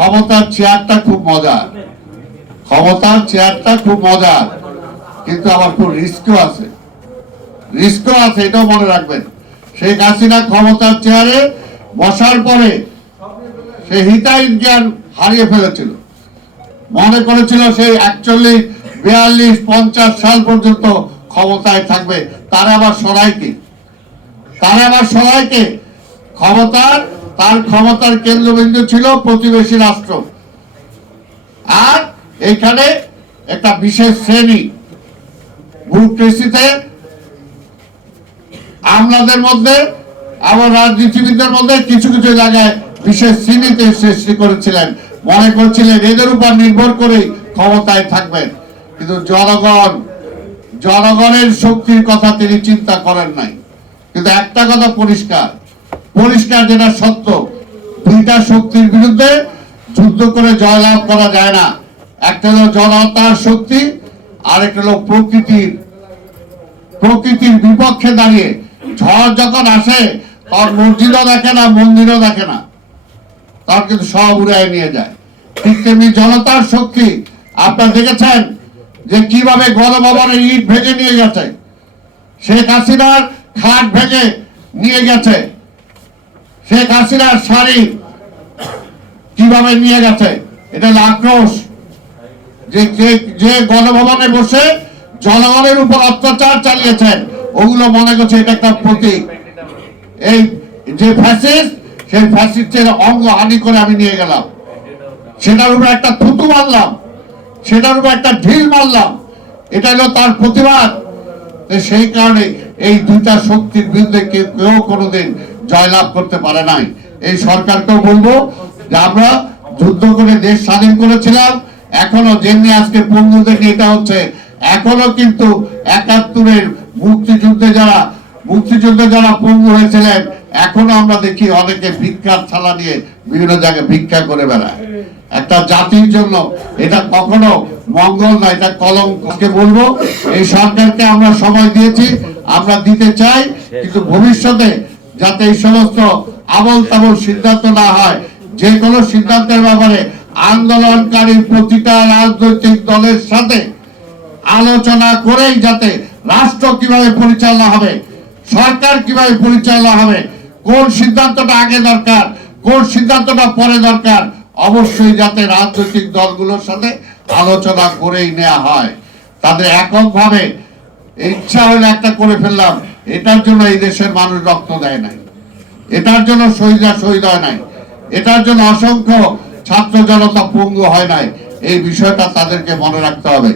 ক্ষমতার চেয়ারটা খুব মজার, ক্ষমতার চেয়ারটা খুব মজার, কিন্তু আবার খুব রিস্কও আছে, এটাও মনে রাখবেন। শেখ হাসিনা ক্ষমতার চেয়ারে বসার পরে সে হিতাহিত জ্ঞান হারিয়ে ফেলেছিল, মনে করেছিল সেই 41, 42, 50 সাল পর্যন্ত ক্ষমতায় থাকবে। তারা আবার সরাইকে তার ক্ষমতার কেন্দ্রবিন্দু ছিল প্রতিবেশী রাষ্ট্র, আর এখানে একটা বিশেষ শ্রেণী ব্যুরোক্রেসিতে আমলাদের মধ্যে আবার রাজনীতিবিদদের মধ্যে কিছু কিছু জায়গায় বিশেষ শ্রেণীতে সৃষ্টি করেছিলেন, মনে করছিলেন এদের উপর নির্ভর করে ক্ষমতায় থাকবেন। কিন্তু জনগণের শক্তির কথা তিনি চিন্তা করেন নাই। কিন্তু একটা কথা পরিষ্কার যেটা সত্য, দুইটা শক্তির বিরুদ্ধে যুদ্ধ করে জয়লাভ করা যায় না। একটা হলো জনতার শক্তি, আর একটা হলো প্রকৃতির বিপক্ষে দাঁড়িয়ে। ঝড় যখন আসে তখন মসজিদও দেখে না, মন্দিরও দেখে না, তখন কিন্তু সব উড়ায় নিয়ে যায়। ঠিক তেমনি জনতার শক্তি আপনারা দেখেছেন যে কিভাবে গণভবনের ইট ভেঙে নিয়ে গেছে, শেখ হাসিনার খাট ভেঙে নিয়ে গেছে, শেখ হাসিনার শাড়ি কিভাবে নিয়ে গেছে। এটা আক্রোশ যে গণভবনে বসে জনগণের উপর অত্যাচার চালিয়েছেন, ওগুলো মনে করছে এটা একটা প্রতীক। এই যে ফ্যাসিস্ট, সেই ফ্যাসিস্টের অঙ্গ হানি করে আমি নিয়ে গেলাম, সেটার উপর একটা থুতু মারলাম, সেটার উপর একটা ঢিল মারলাম, এটা হলো তার প্রতিবাদ। সেই কারণে এই দুইটা শক্তির বিরুদ্ধে কেউ কোনোদিন জয়লাভ করতে পারে নাই। এই সরকারকেও বলবো যে আমরা যুদ্ধ করে দেশ স্বাধীন করেছিলাম, এখনো যেমনি আজকে পঙ্গুদের এটা হচ্ছে, এখনো কিন্তু 71-এর মুক্তিযুদ্ধে যারা পঙ্গু হয়েছিলেন, এখনো আমরা দেখি অনেকে ভিক্ষার থালা নিয়ে বিভিন্ন জায়গায় ভিক্ষা করে বেড়ায়। একটা জাতির জন্য এটা কখনো মঙ্গল না, এটা কলঙ্ক। বলবো এই সরকারকে আমরা সময় দিয়েছি, আমরা দিতে চাই, কিন্তু ভবিষ্যতে যাতে এই সমস্ত আবল তাবল সিদ্ধান্ত না হয়। যে কোনো সিদ্ধান্তের ব্যাপারে আন্দোলনকারী প্রতিটা রাজনৈতিক দলের সাথে আলোচনা করেই যাতে রাষ্ট্র কিভাবে পরিচালনা হবে, সরকার কিভাবে পরিচালনা হবে, কোন সিদ্ধান্তটা আগে দরকার, কোন সিদ্ধান্তটা পরে দরকার, অবশ্যই যাতে রাজনৈতিক দলগুলোর সাথে আলোচনা করেই নেওয়া হয়। তাদের এককভাবে ইচ্ছা হলে একটা করে ফেললাম, এটার জন্য এই দেশের মানুষ রক্ত দেয় নাই, এটার জন্য শহীদ হয় নাই, এটার জন্য অসংখ্য ছাত্র জনতা পঙ্গু হয় নাই। এই বিষয়টা তাদেরকে মনে রাখতে হবে।